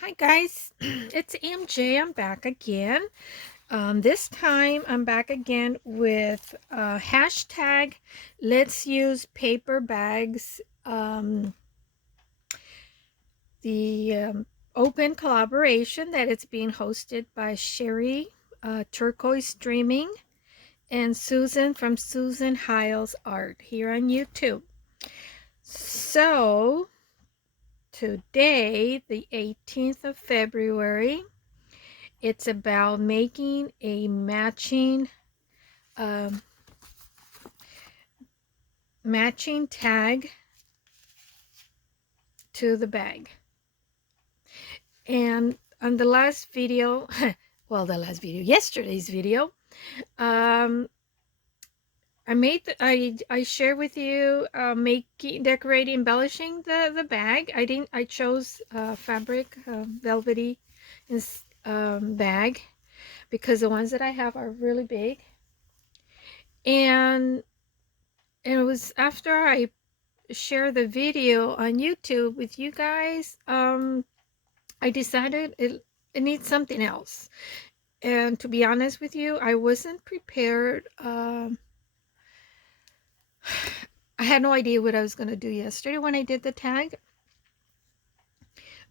Hi guys, it's MJ. I'm back again. This time I'm back again with hashtag let's use paper bags. The open collaboration that it's being hosted by Sheree, Turquoise Dreaming, and Susan from Susan Hiles Art here on YouTube. So today, the 18th of February, it's about making a um, matching tag to the bag. And on the last video, yesterday's video, um, I shared with you making, decorating, embellishing the bag. I chose fabric, velvety bag because the ones that I have are really big. And it was after I share the video on YouTube with you guys, I decided it needs something else. And to be honest with you, I wasn't prepared. I had no idea what I was going to do yesterday when I did the tag.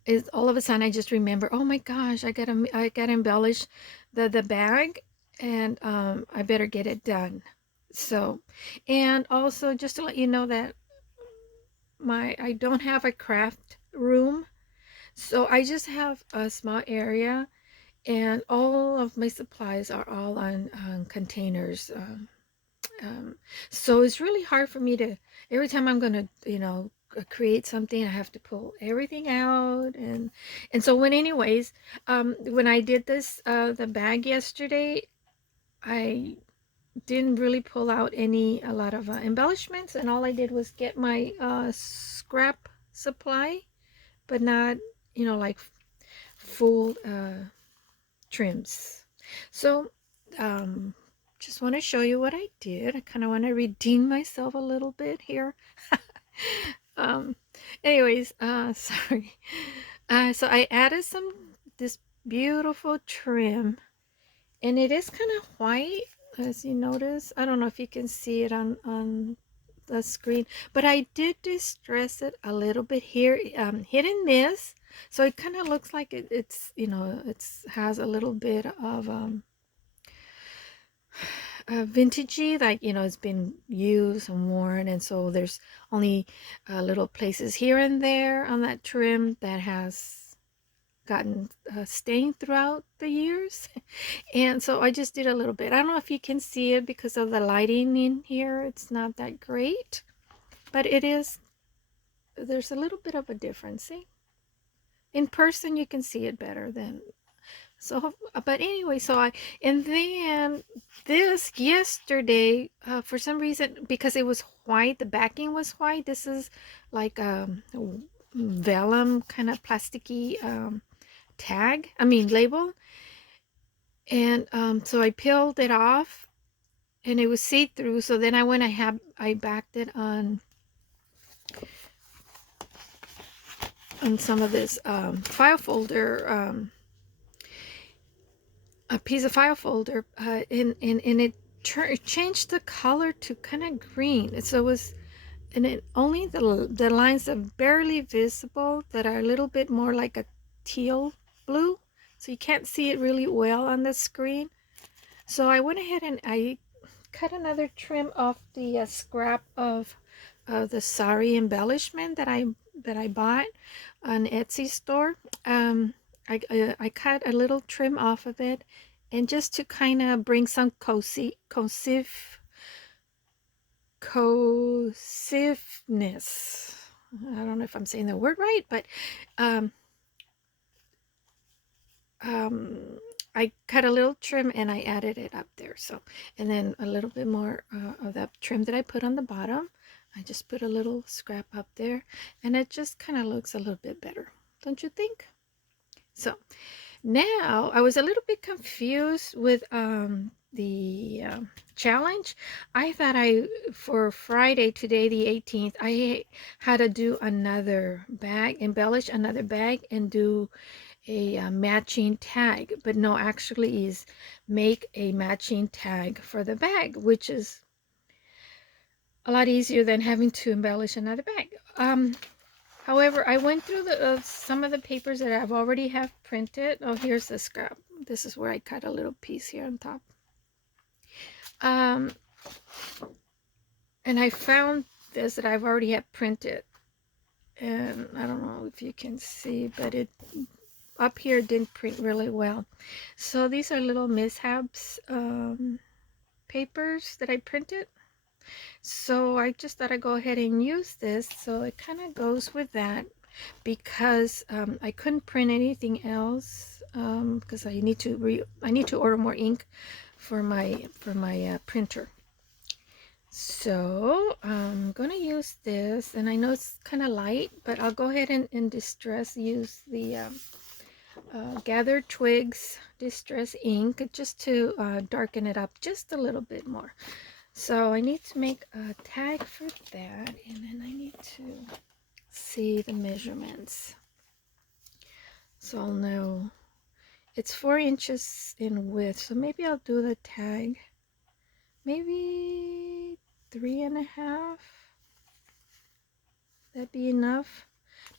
Is all of a sudden I just remember, oh my gosh, I gotta embellish the bag, and I better get it done. So, and also just to let you know that I don't have a craft room. So I just have a small area, and all of my supplies are all on containers. So it's really hard for me to, every time I'm gonna, create something, I have to pull everything out. And so when I did this, the bag yesterday, I didn't really pull out a lot of embellishments, and all I did was get my scrap supply, but not, like full trims. So just want to show you what I did. I kind of want to redeem myself a little bit here. um Anyways, sorry. So I added this beautiful trim, and it is kind of white, as you notice. I don't know if you can see it on the screen, but I did distress it a little bit here, hit and miss. So it kind of looks like it's, it's has a little bit of vintagey, like, it's been used and worn, and so there's only little places here and there on that trim that has gotten stained throughout the years. And so I just did a little bit. I don't know if you can see it because of the lighting in here. It's not that great, but there's a little bit of a difference. See, in person you can see it better than. So, but anyway, and then this yesterday, for some reason, because it was white, the backing was white. This is like vellum kind of plasticky label. And so I peeled it off, and it was see-through. So then I backed it on some of this file folder, a piece of file folder, and it changed the color to kind of green. So it was, and it only the lines are barely visible that are a little bit more like a teal blue, so you can't see it really well on the screen. So I went ahead and I cut another trim off the scrap of the sari embellishment that I bought on Etsy store. I cut a little trim off of it, and just to kind of bring some cohesiveness. I don't know if I'm saying the word right, but um, I cut a little trim and I added it up there. So, and then a little bit more of that trim that I put on the bottom, I just put a little scrap up there, and it just kind of looks a little bit better, don't you think? So now I was a little bit confused with the challenge. I thought for Friday, today the 18th, I had to do another bag, embellish another bag, and do a matching tag, but no, actually is make a matching tag for the bag, which is a lot easier than having to embellish another bag. However, I went through some of the papers that I've already have printed. Oh, here's the scrap. This is where I cut a little piece here on top. And I found this that I've already had printed, and I don't know if you can see, but it up here didn't print really well. So these are little mishaps papers that I printed. So I just thought I'd go ahead and use this. So it kind of goes with that, because I couldn't print anything else, because I need to order more ink for my printer. So I'm gonna use this, and I know it's kind of light, but I'll go ahead and use the Gathered Twigs Distress ink just to darken it up just a little bit more. So I need to make a tag for that, and then I need to see the measurements, so I'll know. It's 4 inches in width, so maybe I'll do the tag maybe 3.5. That'd be enough.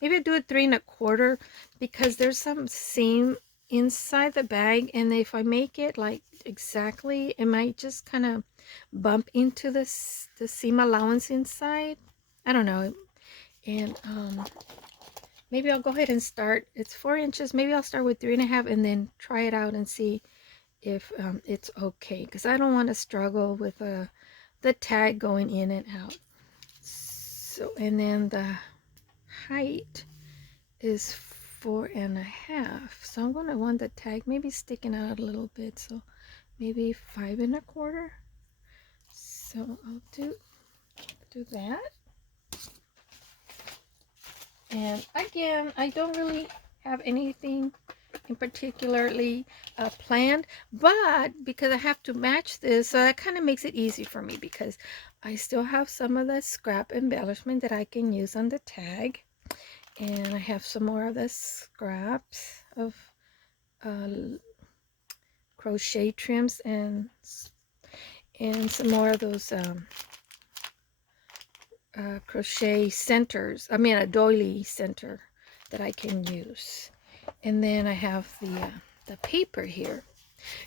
Maybe I'll do it 3 1/4, because there's some seam inside the bag, and if I make it like exactly, it might just kind of bump into the seam allowance inside. I don't know. And maybe I'll go ahead and start. It's 4 inches. Maybe I'll start with 3.5 and then try it out and see if it's okay, because I don't want to struggle with the tag going in and out. So, and then the height is 4.5, so I'm going to want the tag maybe sticking out a little bit, so maybe 5 1/4. So I'll do that. And again, I don't really have anything in particularly planned, but because I have to match this, so that kind of makes it easy for me, because I still have some of the scrap embellishment that I can use on the tag, and I have some more of the scraps of crochet trims, and some more of those crochet centers, I mean a doily center that I can use. And then I have the paper here.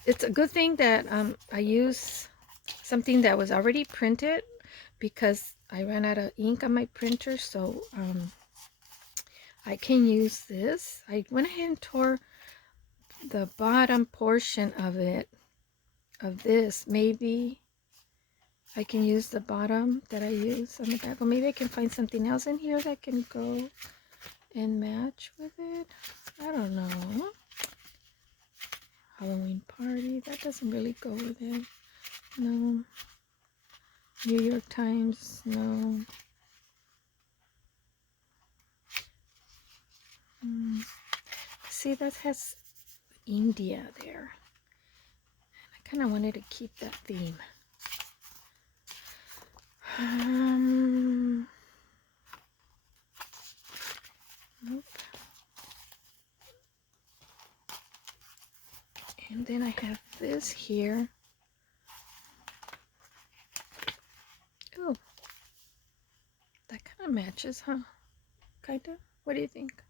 It's a good thing that I use something that was already printed, because I ran out of ink on my printer, so I can use this. I went ahead and tore the bottom portion of this. Maybe I can use the bottom that I use on the back, or maybe I can find something else in here that can go and match with it. I don't know. Halloween party, that doesn't really go with it. No. New York Times, no. See, that has India there. And I kind of wanted to keep that theme. Nope. And then I have this here. Oh, that kind of matches, huh? Kind of? What do you think?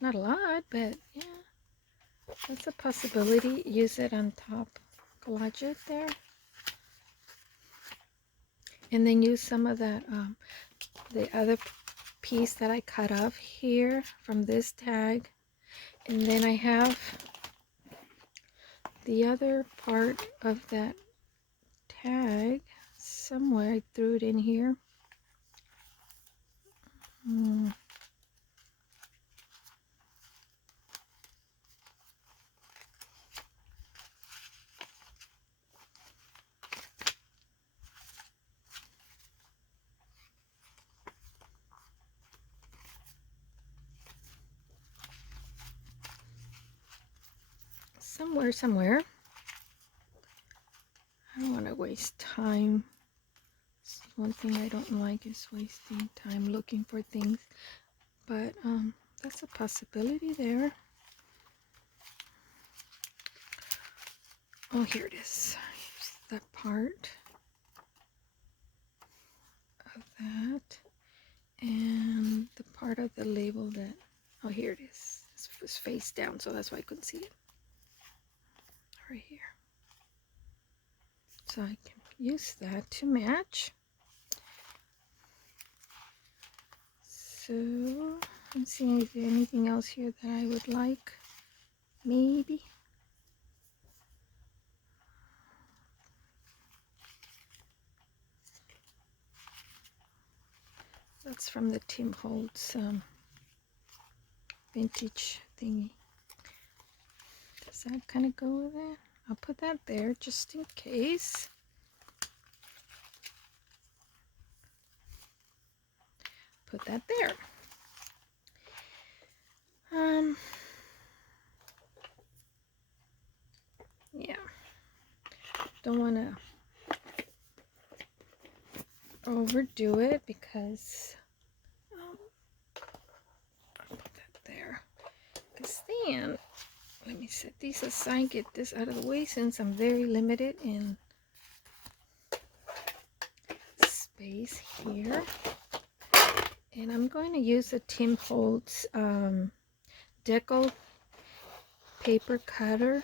Not a lot, but yeah, that's a possibility. Use it on top, collage it there. And then use some of that, the other piece that I cut off here from this tag. And then I have the other part of that tag somewhere. I threw it in here. Somewhere. I don't want to waste time. One thing I don't like is wasting time looking for things, but that's a possibility there. Oh, here it is. That part of that. And the part of the label that, oh, here it is. It's face down, so that's why I couldn't see it. Right here. So I can use that to match. So let's see if there's anything else here that I would like. Maybe. That's from the Tim Holtz vintage thingy. Does that kind of go with it? I'll put that there just in case. Put that there. Yeah. Don't want to overdo it because I'll put that there. Because then, let me set these aside, get this out of the way since I'm very limited in space here. And I'm going to use a Tim Holtz deco paper cutter.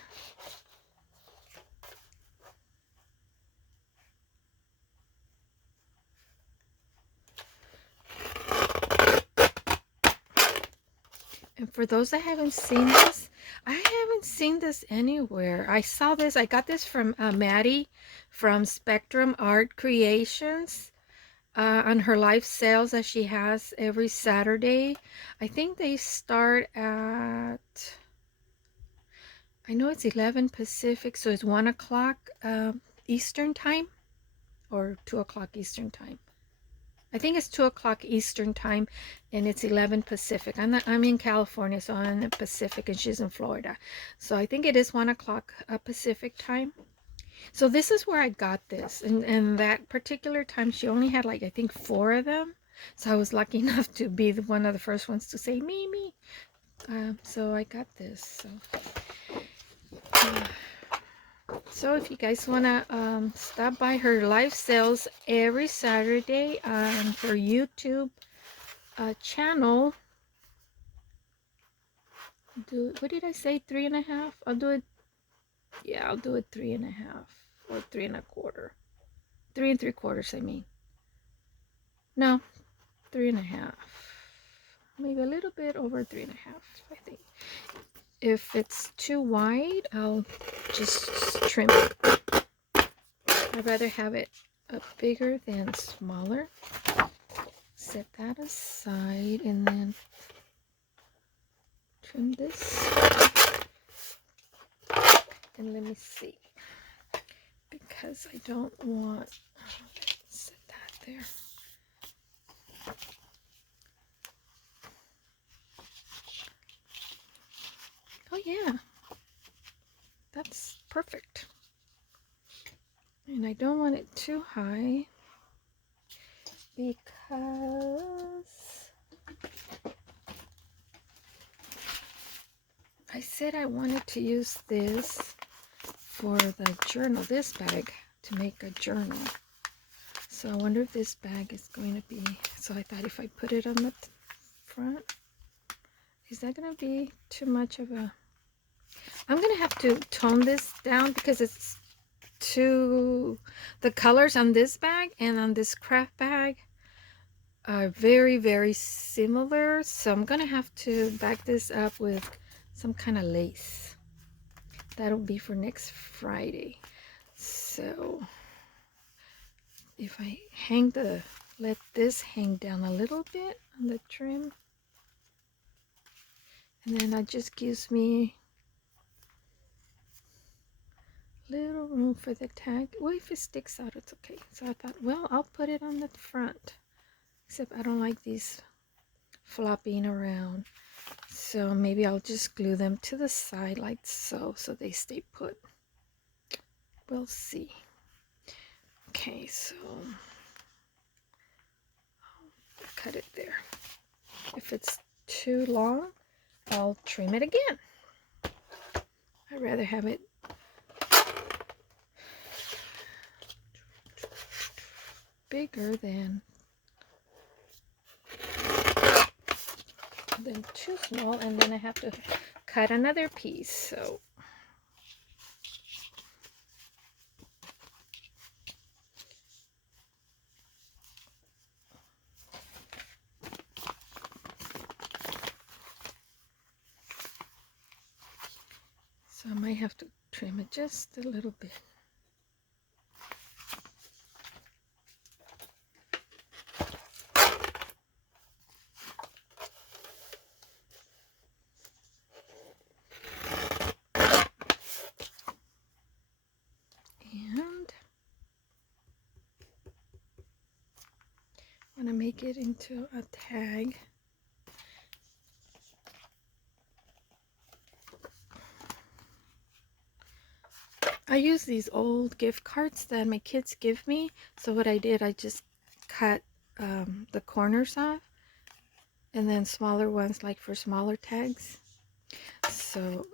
And for those that haven't seen this, I haven't seen this anywhere. I saw this, I got this from Maddie from Spectrum Art Creations on her live sales that she has every Saturday. I think they start at, I know it's 11 Pacific, so it's 1 o'clock Eastern time or 2 o'clock Eastern time. I think it's 2 o'clock Eastern time and it's 11 Pacific. I'm in California, so I'm in the Pacific and she's in Florida. So I think it is 1 o'clock Pacific time. So this is where I got this. And that particular time she only had like, I think 4 of them. So I was lucky enough to be one of the first ones to say, me. So I got this. So if you guys want to stop by her live sales every Saturday on her YouTube channel, what did I say, 3.5? I'll do it, yeah, I'll do it 3.5 or 3.25, 3 3/4, I mean, no, 3.5, maybe a little bit over 3.5, I think. If it's too wide, I'll just trim it. I'd rather have it bigger than smaller. Set that aside and then trim this. And let me see, because I don't want, set that there. Oh yeah, that's perfect. And I don't want it too high because I said I wanted to use this for the journal, this bag, to make a journal. So I wonder if this bag is going to be, so I thought if I put it on the front, is that going to be too much of a, I'm going to have to tone this down because it's too, the colors on this bag and on this craft bag are very, very similar. So I'm going to have to back this up with some kind of lace. That'll be for next Friday. So if I hang let this hang down a little bit on the trim, and then that just gives me little room for the tag. Well, if it sticks out, it's okay. So I thought, well, I'll put it on the front, except I don't like these flopping around. So maybe I'll just glue them to the side like so they stay put. We'll see. Okay, so I'll cut it there. If it's too long, I'll trim it again. I'd rather have it bigger than too small, and then I have to cut another piece. So I might have to trim it just a little bit. And I'm going to make it into a tag. I use these old gift cards that my kids give me. So what I did, I just cut the corners off, and then smaller ones like for smaller tags. So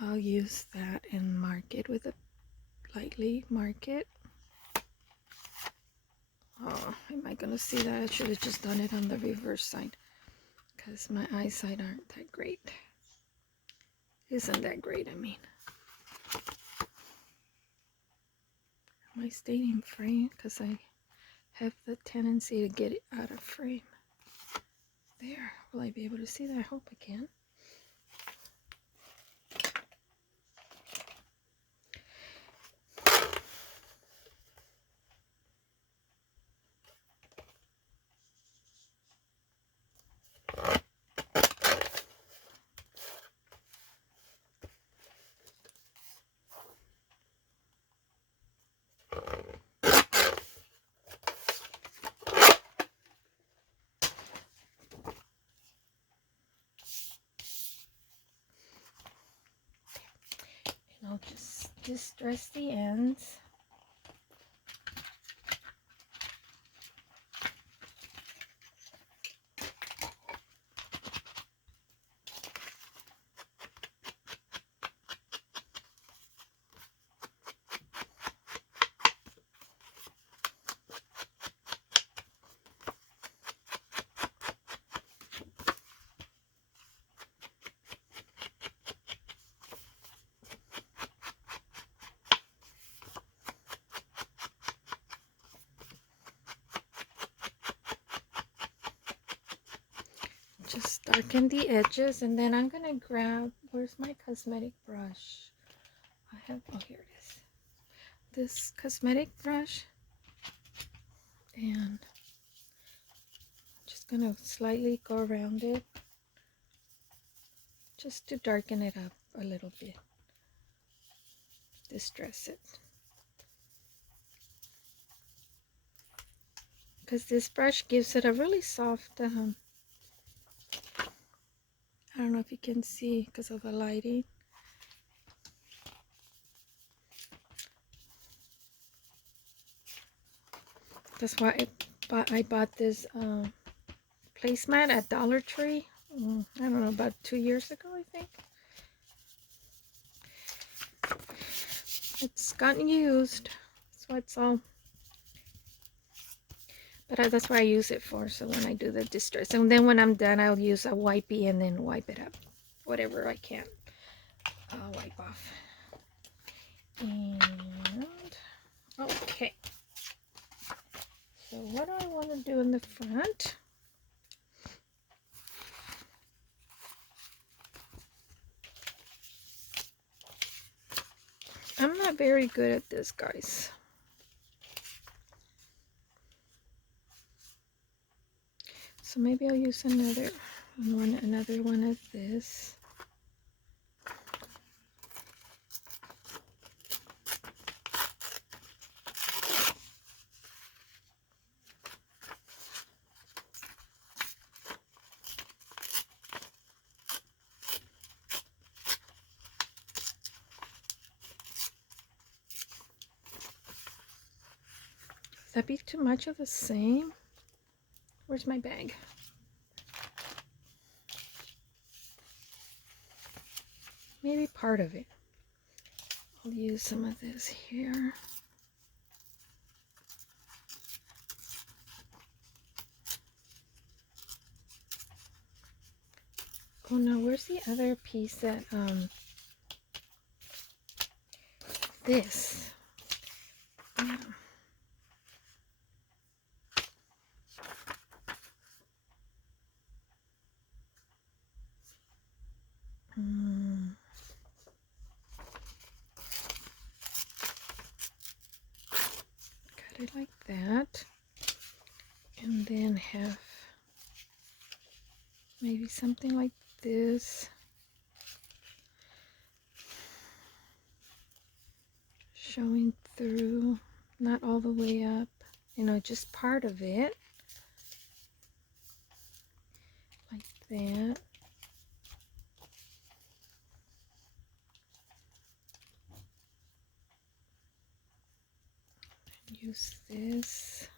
I'll use that and mark it with a lightly mark it. Oh, am I gonna see that? I should have just done it on the reverse side because my eyesight aren't that great. Isn't that great, I mean. Am I staying in frame? Because I have the tendency to get it out of frame. There. Will I be able to see that? I hope I can. And I'll just distress the ends. Just darken the edges, and then I'm gonna grab, where's my cosmetic brush? I have, oh, here it is. This cosmetic brush, and just gonna slightly go around it just to darken it up a little bit. Distress it. Because this brush gives it a really soft, I don't know if you can see because of the lighting. That's why I bought this placemat at Dollar Tree. I don't know, about 2 years ago, I think. It's gotten used. That's what it's all. But that's what I use it for. So when I do the distress, and then when I'm done, I'll use a wipey and then wipe it up, whatever I can wipe off. And okay. So what do I want to do in the front? I'm not very good at this, guys. So maybe I'll use another one of this. Would that be too much of the same? Where's my bag? Maybe part of it. I'll use some of this here. Oh no, where's the other piece that, this? Yeah. Cut it like that. And then have maybe something like this. Showing through, not all the way up, you know, just part of it. Like that. Use this.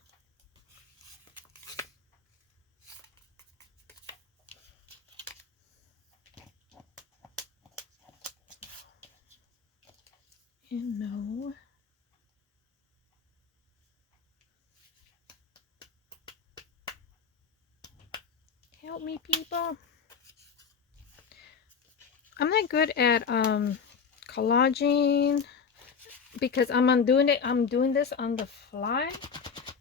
And no. Help me, people. I'm not good at collaging because I'm doing this on the fly.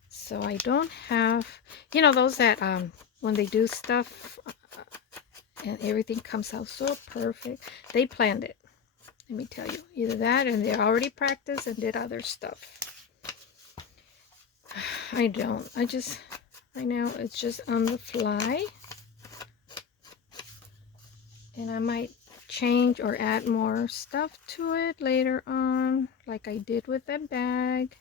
So I don't have, you know, those that when they do stuff and everything comes out so perfect. They planned it. Let me tell you, either that and they already practiced and did other stuff. I don't. I just, right now it's just on the fly. And I might change or add more stuff to it later on, like I did with that bag.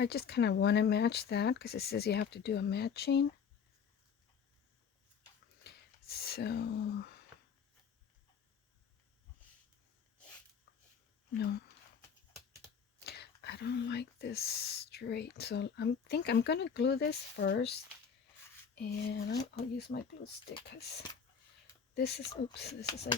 I just kind of want to match that because it says you have to do a matching. So, no. I don't like this straight. So I think I'm going to glue this first. And I'll use my glue stick because this is, oops, this is a,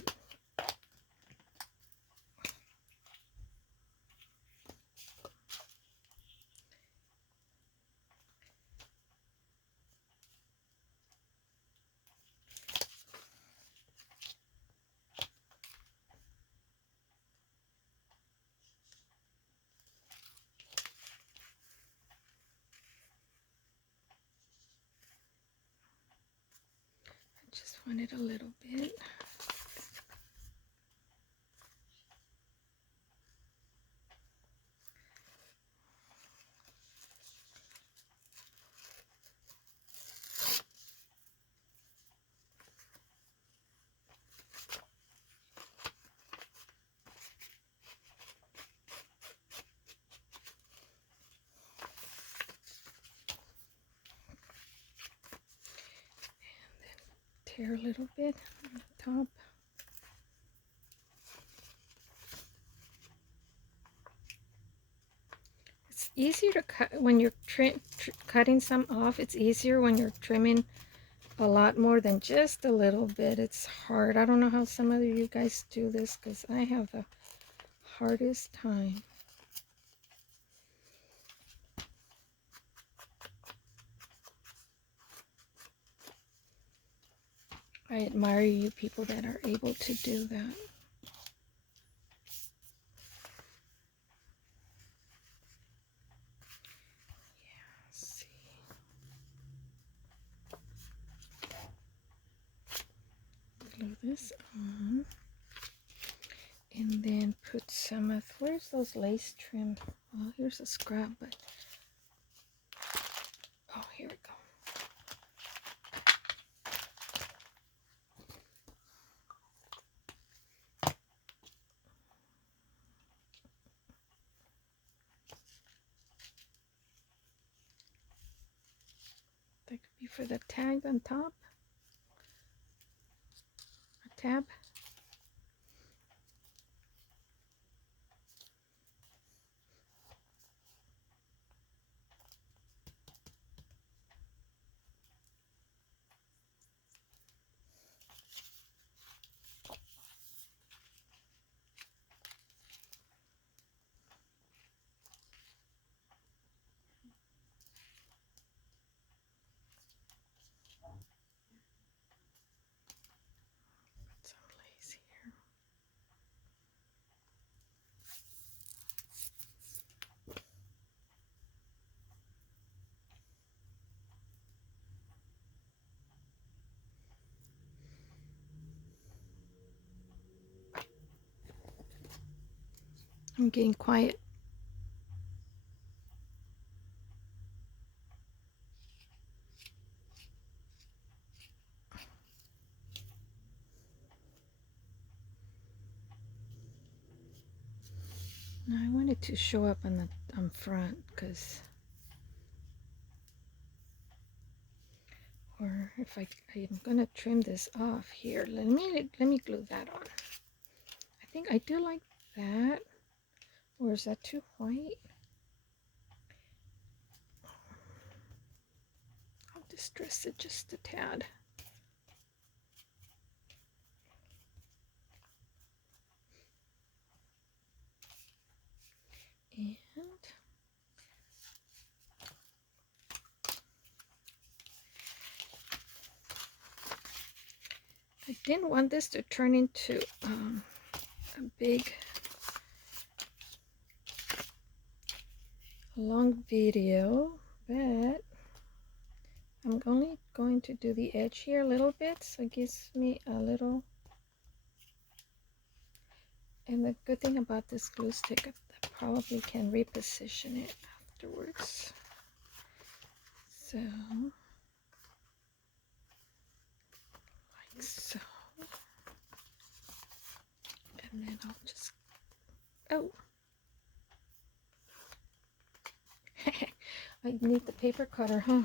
just want it a little bit. Tear a little bit on the top. It's easier to cut when you're cutting some off. It's easier when you're trimming a lot more than just a little bit. It's hard. I don't know how some of you guys do this because I have the hardest time. I admire you people that are able to do that. Yeah, let's see. Glue this on. And then put some of, where's those lace trim? Oh, here's a scrap, but, oh, here we go. That could be for the tag on top. A tab. I'm getting quiet. Now I want it to show up on the front, because, or if I'm gonna trim this off here. Let me glue that on. I think I do like that. Or is that too white? I'll distress it just a tad. And I didn't want this to turn into a big long video, but I'm only going to do the edge here a little bit, so it gives me a little. And the good thing about this glue stick, I probably can reposition it afterwards. So, like so. And then I'll just, oh. I need the paper cutter, huh?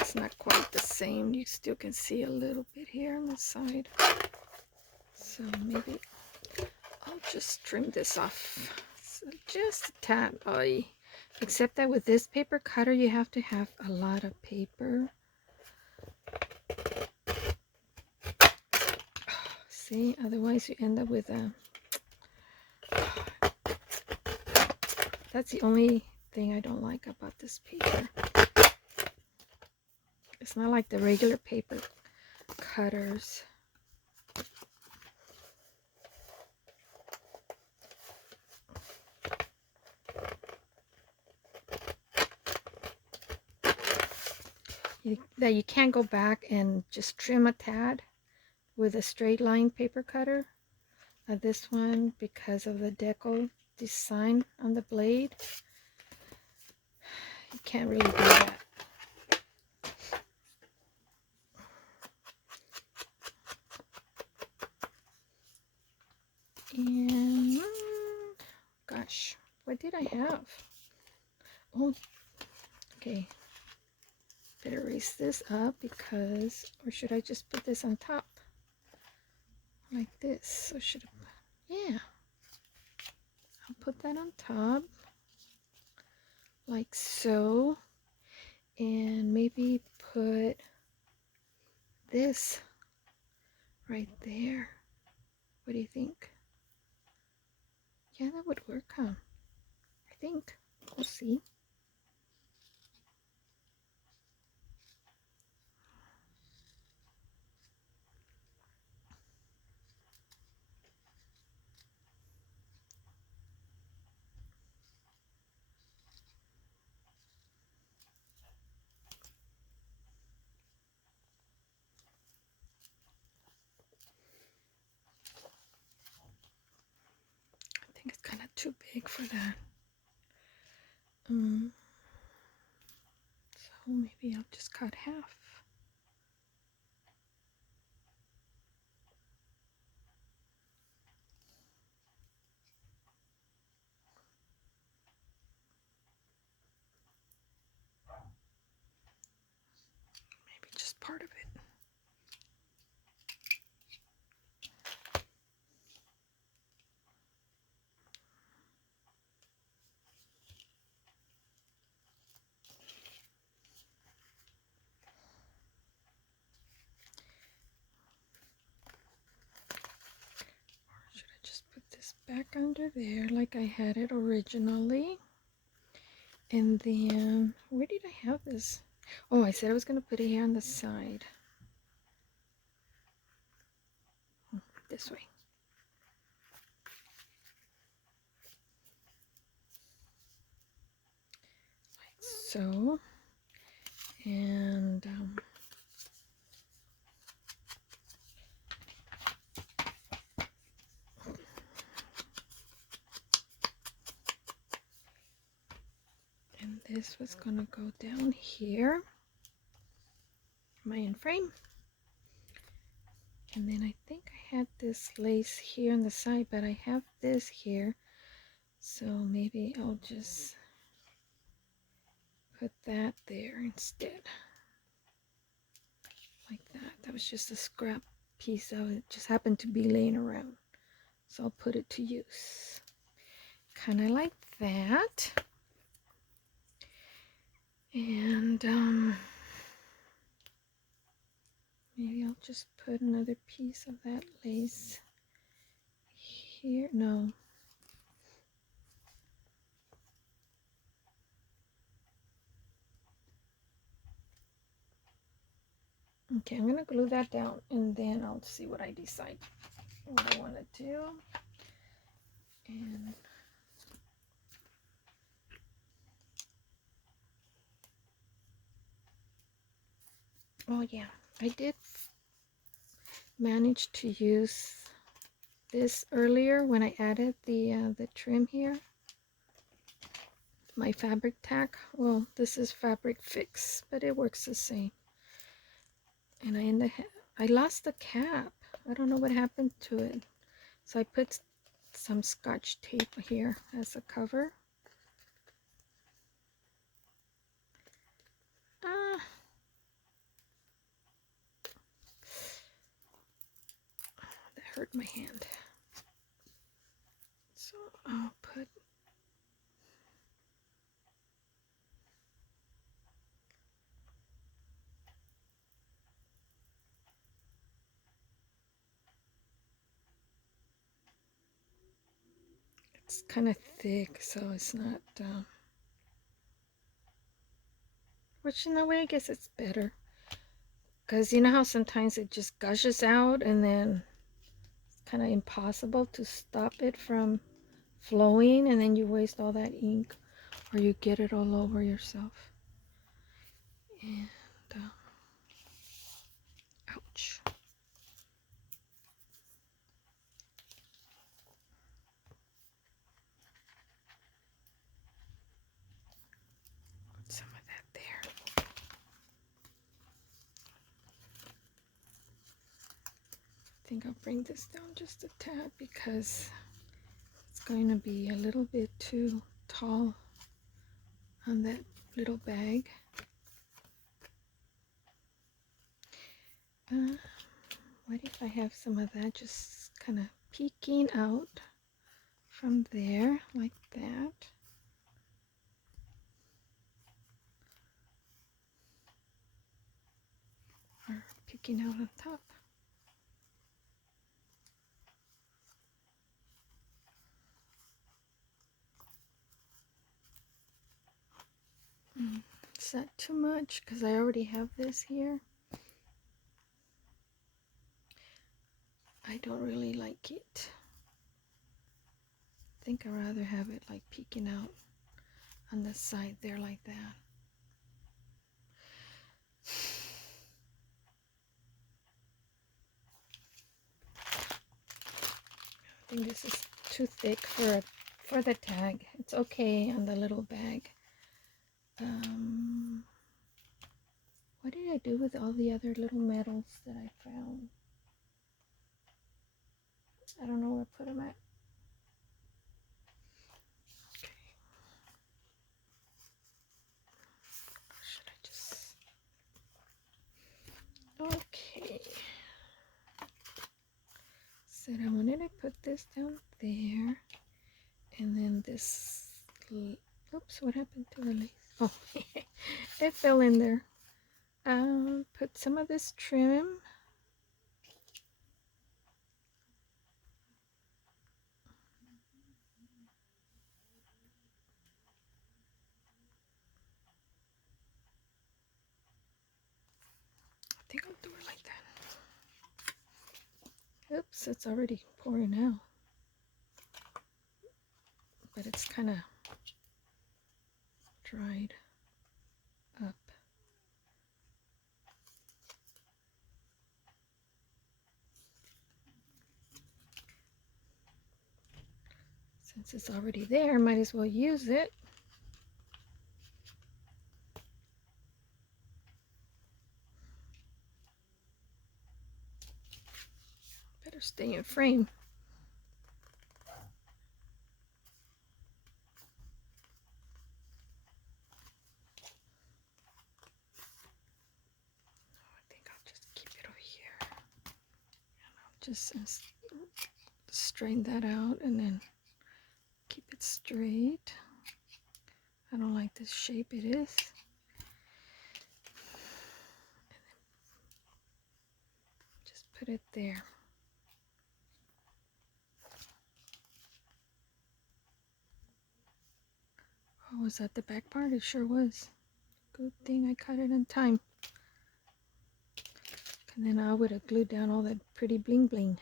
It's not quite the same. You still can see a little bit here on the side. So maybe I'll just trim this off. So just a tad. Except that with this paper cutter, you have to have a lot of paper. See, otherwise you end up with a... That's the only thing I don't like about this paper. It's not like the regular paper cutters. That you can't go back and just trim a tad with a straight line paper cutter. This one, because of the deco design on the blade, you can't really do that. And gosh, what did I have? Oh, okay. Better raise this up because, or should I just put this on top like this? So should I, yeah, I'll put that on top like so, and maybe put this right there. What do you think? Yeah, that would work, huh? I think. We'll see. I think it's kind of too big for that. So maybe I'll just cut half. Maybe just part of it. Should I just put this back under there like I had it originally? And then, where did I have this? Oh, I said I was going to put it here on the side. this way. Like so. And this was gonna go down here. Am I in frame? And then I think I had this lace here on the side, but I have this here. So maybe I'll just put that there instead. Like that. That was just a scrap piece of it. Just happened to be laying around. So I'll put it to use. Kind of like that. And maybe I'll just put another piece of that lace here. No. Okay, I'm going to glue that down and then I'll see what I decide what I want to do. And oh yeah, I did manage to use this earlier when I added the trim here. My fabric tack. Well, this is fabric fix, but it works the same. And I lost the cap. I don't know what happened to it. So I put some Scotch tape here as a cover. Ah. That hurt my hand. So I'll put it's kind of thick, so it's not which in a way I guess it's better, because you know how sometimes it just gushes out and then it's kind of impossible to stop it from flowing, and then you waste all that ink or you get it all over yourself. And ouch. Put some of that there. I think I'll bring this down just a tad because it's going to be a little bit too tall on that little bag. What if I have some of that just kind of peeking out from there like that? Or peeking out on top. Is that too much? Because I already have this here. I don't really like it. I think I'd rather have it like peeking out on the side there like that. I think this is too thick for the tag. It's okay on the little bag. What did I do with all the other little medals that I found? I don't know where I put them at. Okay. So I wanted to put this down there, and then this. Oops, what happened to the lace? Oh, it fell in there. Put some of this trim. I think I'll do it like that. Oops, it's already pouring out. But it's kind of dried up. Since it's already there, might as well use it. Better stay in frame. I think I'll just keep it over here. And I'll just straighten that out and then keep it straight. I don't like this shape it is. Just put it there. Oh, was that the back part? It sure was. Good thing I cut it in time. And then I would have glued down all that pretty bling bling.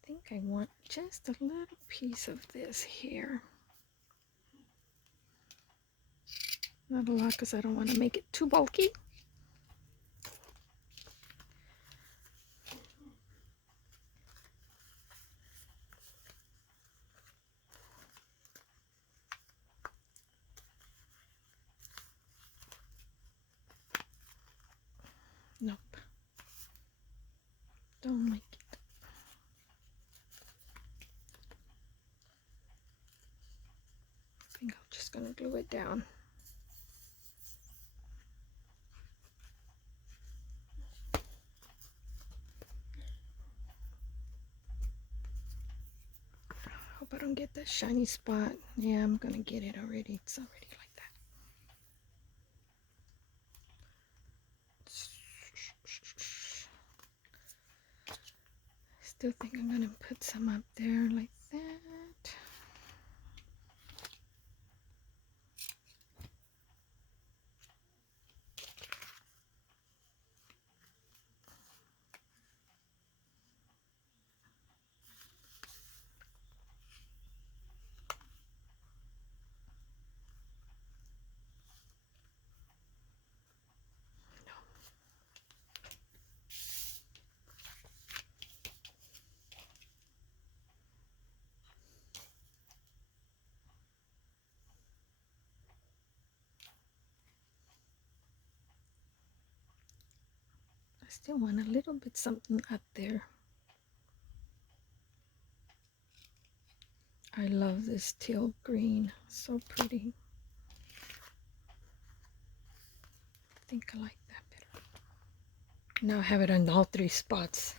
I think I want just a little piece of this here. Not a lot because I don't want to make it too bulky. Nope. Don't like it. I think I'm just going to glue it down. Hope I don't get that shiny spot. Yeah, I'm going to get it already. It's already like that. I still think I'm going to put some up there like that. I still want a little bit something up there. I love this teal green. So pretty. I think I like that better. Now I have it on all three spots.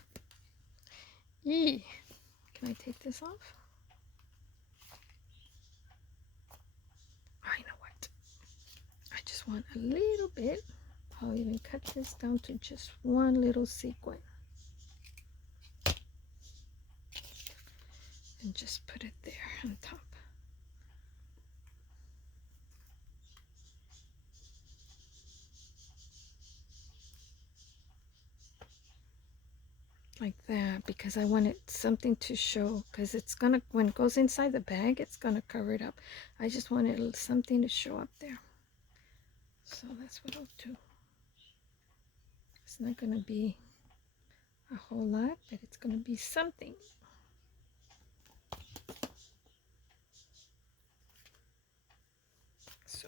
Yee! Can I take this off? I know what. I just want a little bit. I'll even cut this down to just one little sequin. And just put it there on top. Like that, because I wanted something to show, because it's gonna, when it goes inside the bag, it's gonna cover it up. I just wanted something to show up there. So that's what I'll do. It's not gonna be a whole lot, but it's gonna be something. So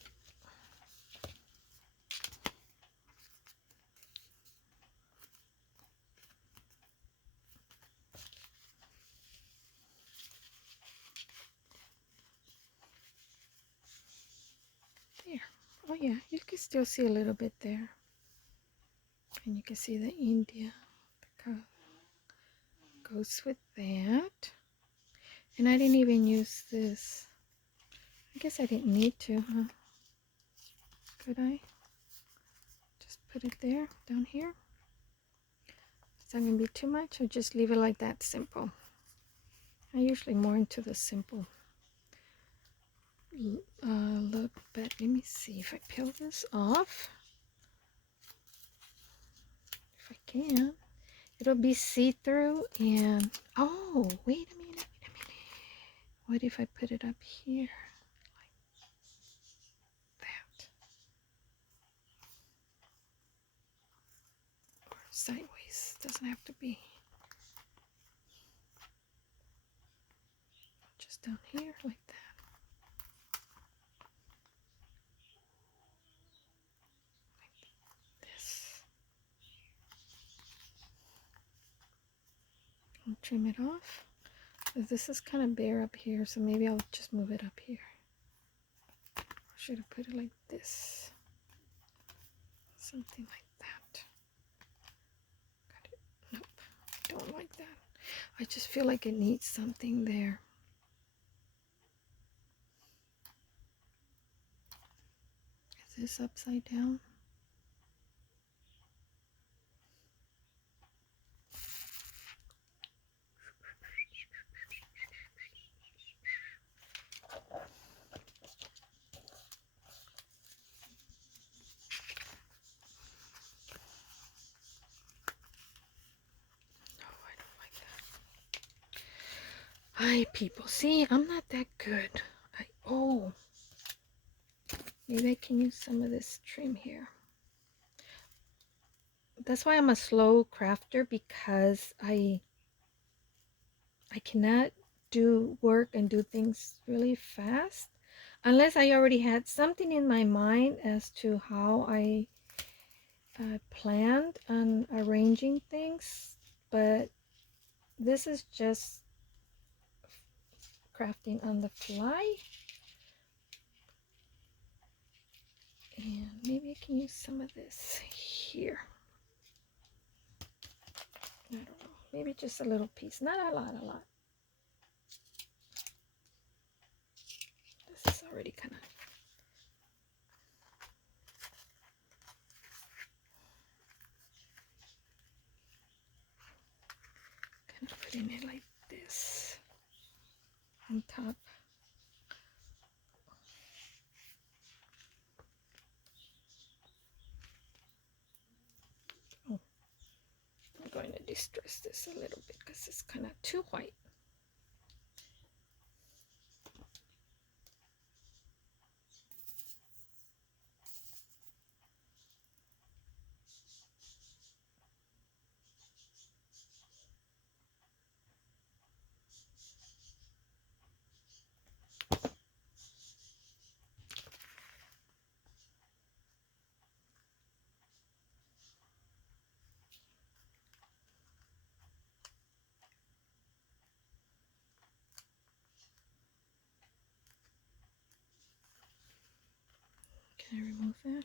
there. Oh yeah, you can still see a little bit there. And you can see the India goes with that. And I didn't even use this. I guess I didn't need to, huh? Could I? Just put it there, down here. Is that gonna be too much, or just leave it like that, simple? I usually more into the simple look, but let me see if I peel this off. If I can. It'll be see-through and, oh, wait a minute. What if I put it up here? Like that. Or sideways. Doesn't have to be. Just down here like that. I'll trim it off. This is kind of bare up here, so maybe I'll just move it up here. Or should I put it like this? Something like that. Got it. Nope, don't like that. I just feel like it needs something there. Is this upside down? Hi people, see, I'm not that good. Oh, maybe I can use some of this trim here. That's why I'm a slow crafter, because I cannot do work and do things really fast unless I already had something in my mind as to how I planned on arranging things. But this is just crafting on the fly. And maybe I can use some of this here. I don't know, maybe just a little piece, not a lot. This is already kind of putting it like this on top. Oh, I'm going to distress this a little bit because it's kind of too white. Can I remove that?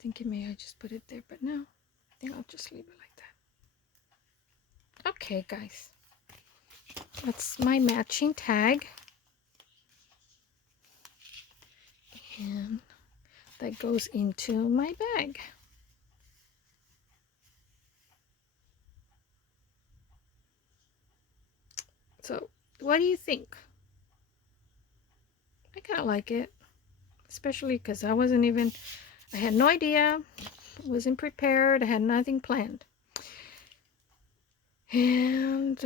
Thinking maybe I just put it there, but no, I think I'll just leave it like that. Okay guys, that's my matching tag, and that goes into my bag. So what do you think? I kind of like it, especially because I had no idea, wasn't prepared, I had nothing planned. And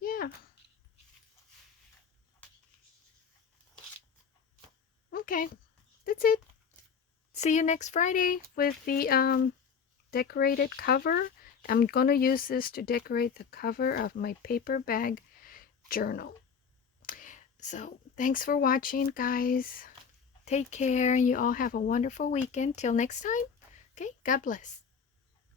yeah, okay, that's it. See you next Friday with the decorated cover. I'm gonna use this to decorate the cover of my paper bag journal. So thanks for watching guys. Take care, and you all have a wonderful weekend. Till next time. Okay, God bless.